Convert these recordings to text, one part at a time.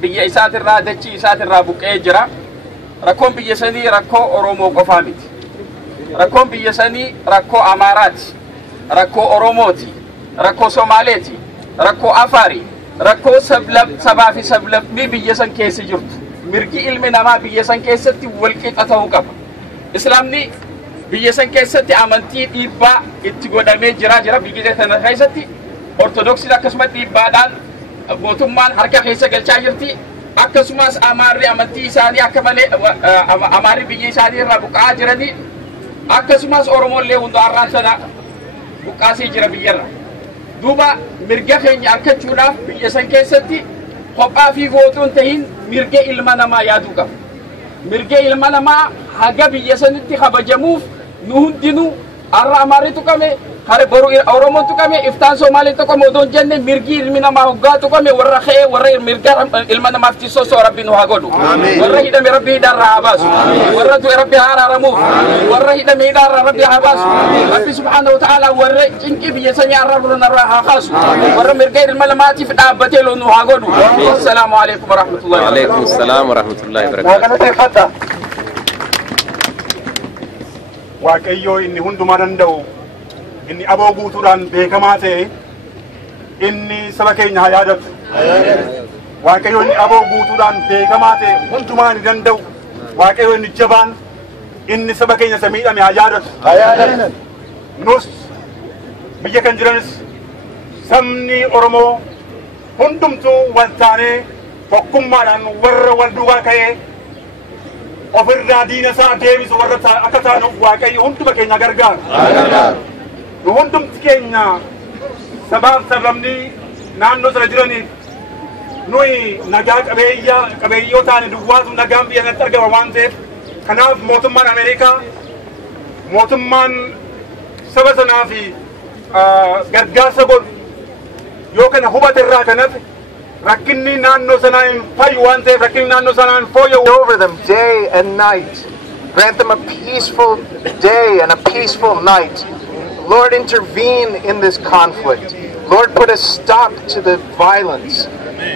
biyya isaatirraa dachii isaatirraa buqqee jira. Rakkoon biyya sanii rakkoo Oromoo qofaa miti. Rakkoon biyya sanii rakkoo Amaaraati, rakkoo Oromooti, rakkoo Somaaleeti, rakkoo Afaari, rakkoo sabaa fi sablammii biyya san keessa jirtu. Mirgi ilmi namaa biyya san keessatti walqixa ta'uu qaba. Islaamni biyya san keessatti amantii dhiibbaa itti godhamee jira biyya sana keessatti Ortodoksiin akkasumas dhiibbaadhaan mootummaan harka keessa galchaa jirti. Akkasumas Amaarri amantii isaanii akka malee Amaarri biyya isaanii irraa buqqa'aa jiranii akkasumas Oromollee hunda arraan sana buqqaasii jira biyyarra. Duuba mirga keenya argachuudhaaf biyya san keessatti kophaa fi gootuun tahin mirga ilma namaa yaaduu qaba. Mirga ilma namaa haga biyya sanitti kabajamuuf nu hundinuu arra Amaarri tuqame hare boru Oromoo tuqame iftaan Somaalee tuqame odoon jenne mirgi ilmi namaa hoggaa tuqame warra khee warra mirga ilma namaaf tisoo Rabbi nu haa godhu. Warra hidhame Rabbi hidharraa haa baasu. Warra du'e Rabbi haa araaramuuf. Warra hidhame hidharraa Rabbi haa baasu. Rabbi subhaanahu wa ta'ala warra cinqii biyya sanii arrabnarraa haa kaasu. Warra mirga ilma namaatiif dhaabbatee loon nu haa godhu. Assalaamu alaykum wa rahmatullahi. Wa alaykum assalam wa rahmatullahi wa barakatuh. Waaqayyoo inni hundumaa danda'u inni aboo guutuudhaan beekamaa ta'e inni saba keenya haa yaadatu. Waaqayyoo inni aboo guutuudhaan beekamaa ta'e hundumaa inni danda'u waaqayyoo inni jabaan inni saba keenya isa miidhame haa yaadatu. Nus biyya kan jiranis sabni Oromoo hundumtuu wal taanee tokkummaadhaan warra wal duugaa ka'ee ofirraa diina isaa deebisu warra akka taanuuf waaqayyo hunduma keenya gargaara. Nu hundumti keenya sabaaf sablamni naannoo sana jiraniif nuyi nagaa qabeeyyoo taane duwwaatu nagaan biyya kanatti argama waan ta'eef kanaaf mootummaan Ameerikaa mootummaan saba sanaa fi gargaarsa godhu yoo kana hubate irraa kanatti rakkinni naannoo sanaa hin fayyu waan ta'eef rakkinni naannoo sanaa hin fooyya'u. Over them day and night. Grant them a peaceful day and a peaceful night. Lord, intervene in this conflict. Lord, put a stop to the violence.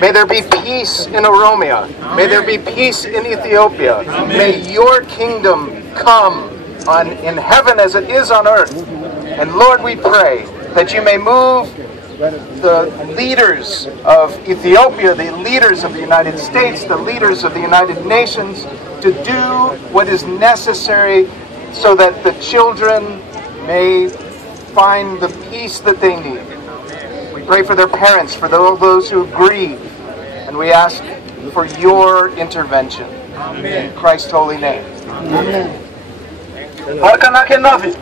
May there be peace in Oromia. May there be peace in Ethiopia. May your kingdom come in heaven as it is on earth. And Lord, we pray that you may move the leaders of Ethiopia, the leaders of the United States, the leaders of the United Nations to do what is necessary so that the children may find the peace that they need. We pray for their parents, for those who grieve, and we ask for your intervention. Amen. In Christ's holy name. Amen. Bismillahirrahmanirrahim.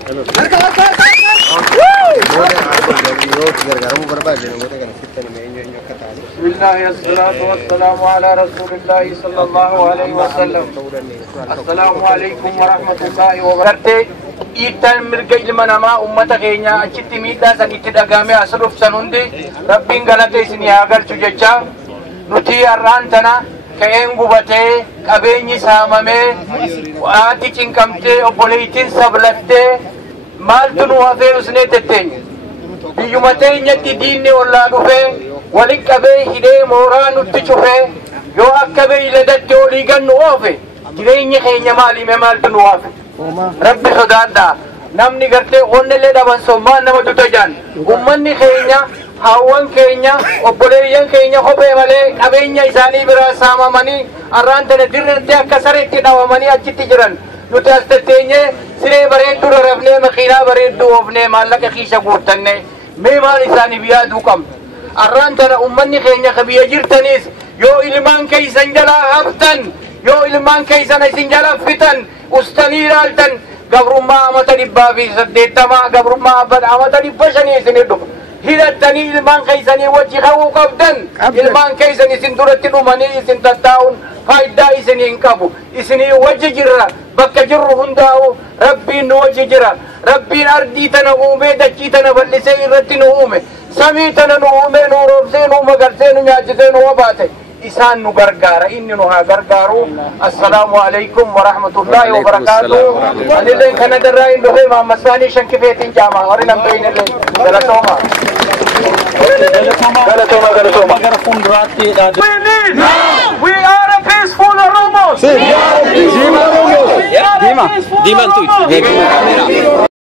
Wassalamu ala Rasulillahi sallallahu alaihi wasallam. Assalamu alaikum warahmatullahi wabarakatuh. Itan mirga ilma namaa ummata keenya achitti miidhaa san itti dhagahame asirruuf san hundi Rabbiin galata isinii haa galchu jecha nuti har'aan tana ka'een gubatee qabeenyi saamamee haati cinqamtee obboleettiin sablattee maaltu nu hafee usnee tetteenya biyyuma teenyatti diinni ollaa dhufee walin qabee hidhee mooraa nutti cufee yoo akka beeyladatti olii gannu oofe jireenyi keenya maalime maaltu nu hafe Rabbi sodaadhaa namni gartee onnellee dhaban sommaan nama tutajaan ummanni keenya hawwan keenya obboleeyyan keenya kophee malee qabeenya isaanii biraa saamamanii arraan tana dirreetti akka sareetti dhawamanii achitti jiran nuti as tetteenyee siree bareedduu rarrafnee makiinaa bareedduu oofnee maallaqa kiisha guuttannee mee maal isaaniif yaaduu qabna arraan tana ummanni keenya kabiyya jirtanis yoo ilmaan keeysan jalaa haftan yoo ilmaan keeysan isin jalaa fitan ustanii ilaaltan gabrummaa amata 180 gabrummaa amata 500 isin dhufu hidhattanii ilmaan keeysanii wajji ka'uu qabdan ilmaan keeysan isin duratti dhumanii isin tattaa'uun faayidaa isin hin qabu isinii wajji jirra bakka jirru hundaa'u rabbiin nu wajji jira rabbiin ardii tana uumee dachii tana bal'isee irratti nu uume samii tana nu uume nu roobsee nu magarsee nu nyaachisee nu wabaate isaan nu gargaara inni nu haa gargaaru assalaamu alaykum wa rahmatullahi wa barakatuh anillee kana darraa hin dhufee Muhammad Saanii Shankifeetiin jaamaa warri nan beeynillee galatooma We are a peaceful Oromos. Diman tu.